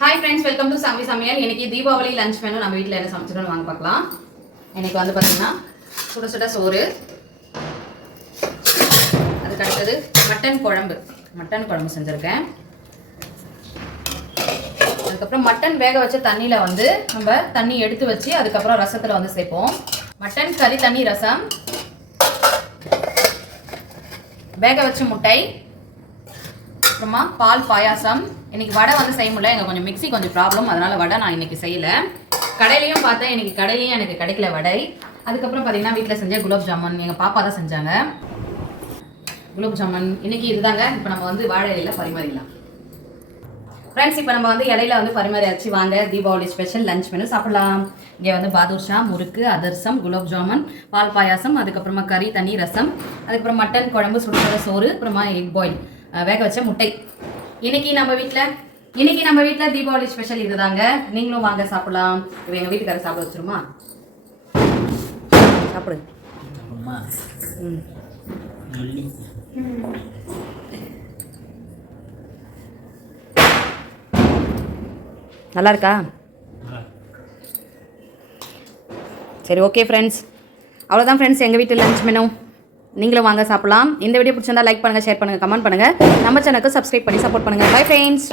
Hi friends, welcome to சாமி சமையல். இன்னைக்கு தீபாவளி லஞ்ச் மெனு நம்ம வீட்டில் என்ன சமைச்சிருக்கோம்னு வாங்க பார்க்கலாம். இன்னைக்கு வந்து பார்த்தீங்கன்னா சுட சுட சோறு, அதுக்கு அடுத்தது மட்டன் குழம்பு செஞ்சுருக்கேன். அதுக்கப்புறம் மட்டன் வேக வச்ச தண்ணியில் வந்து நம்ம தண்ணி எடுத்து வச்சு அதுக்கப்புறம் ரசத்தில் வந்து சேர்ப்போம். மட்டன் கறி தண்ணி ரசம், வேக வச்ச முட்டை, அப்புறமா பால் பாயாசம். இன்னைக்கு வடை வந்து செய்ய முடியல, எனக்கு கொஞ்சம் மிக்ஸி கொஞ்சம் ப்ராப்ளம், அதனால வடை நான் இன்னைக்கு செய்யலை. கடையிலையும் பார்த்தேன், இன்னைக்கு கடையிலையும் எனக்கு கிடைக்கல வடை. அதுக்கப்புறம் பார்த்தீங்கன்னா வீட்டில் செஞ்ச குலோப் ஜாமுன் எங்கள் பாப்பா தான் செஞ்சாங்க. குலோப் ஜாமுன் இன்னைக்கு இதுதாங்க. இப்போ நம்ம வந்து வாழை இலையில பரிமாறிடலாம். ஃப்ரெண்ட்ஸ், இப்போ நம்ம வந்து இலையில வந்து பரிமாறியாச்சு. வாங்க தீபாவளி ஸ்பெஷல் லஞ்ச் மெனு சாப்பிடலாம். இங்கே வந்து பாதுஷா, முறுக்கு, அதிரசம், குலோப் ஜாமுன், பால் பாயாசம், அதுக்கப்புறமா கறி தண்ணி ரசம், அதுக்கப்புறம் மட்டன் குழம்பு, சுடுசுட சோறு, அப்புறமா எக் பாயில், வேக வச்ச முட்டை. இன்னைக்கு நம்ம வீட்டில் தீபாவளி ஸ்பெஷல் இதுதாங்க. நீங்களும் வாங்க சாப்பிடலாம். இப்போ எங்கள் வீட்டுக்காரர் சாப்பிட வச்சிருமா? சாப்பிடு. நல்லா இருக்கா? சரி, ஓகே ஃப்ரெண்ட்ஸ், அவ்வளோதான் ஃப்ரெண்ட்ஸ் எங்கள் வீட்டு லஞ்ச் மெனு. நீங்களும் வாங்க சாப்பிடலாம். இந்த வீடியோ பிடிச்சிருந்தா லைக் பண்ணுங்கள், ஷேர் பண்ணுங்கள், கமெண்ட் பண்ணுங்கள். நம்ம சேனலுக்கு சப்ஸ்கிரைப் பண்ணி சப்போர்ட் பண்ணுங்கள். Bye friends.